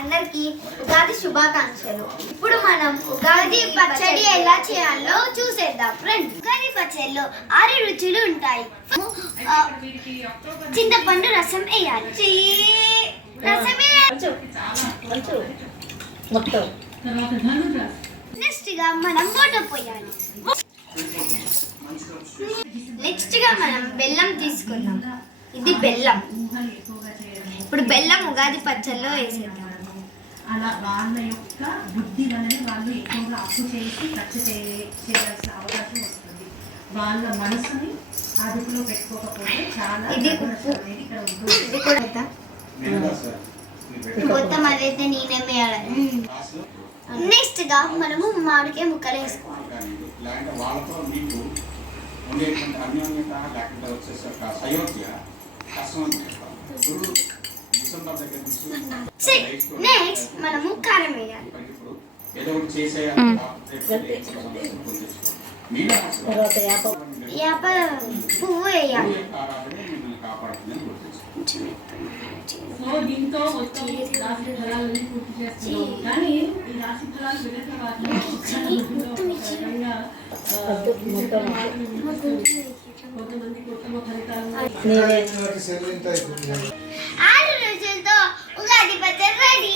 అందరికీ ఉగాది శుభాకాంక్షలు. ఇప్పుడు మనం ఉగాది పచ్చడి ఎలా చేయాలో చూసేద్దాం. ఫ్రెండ్స్, ఉగాది పచ్చడిలో 6 రుచులు ఉంటాయి. చింతపండు రసం వేయాలి. నెక్స్ట్ గా మనం వాటర్ పోయాలి. నెక్స్ట్ గా మనం బెల్లం తీసుకుందాం. ఇది బెల్లం. ఇప్పుడు బెల్లం ఉగాది పచ్చళ్ళలో వేసేద్దాం. అలా వాళ్ళ యొక్క బుద్ధి వలన వాళ్ళు ఎక్కువగా అప్పు చేసి ఖర్చు చేయాల్సిన అవకాశం వస్తుంది. వాళ్ళ మనసుని అదుపులో పెట్టుకోకపోతే చాలా మొత్తం అదైతే నేనే వేయాలి. నెక్స్ట్ గా మనము మామిడికాయ ముక్కలు వేసుకోవాలి. నెక్స్ట్ మనము కారం వేయాలి. యాప పువ్వు వేయాలి. దీంతో మొత్తం రాశి ఫలాలన్నీ పూర్తి చేస్తున్నాం. కానీ ఈ రాశి ఫలాలు వినట్ల కొంతమంది ఉత్తమ ఫలితాలు 6 రోజులతో ఉగాది పచ్చడి రెడీ.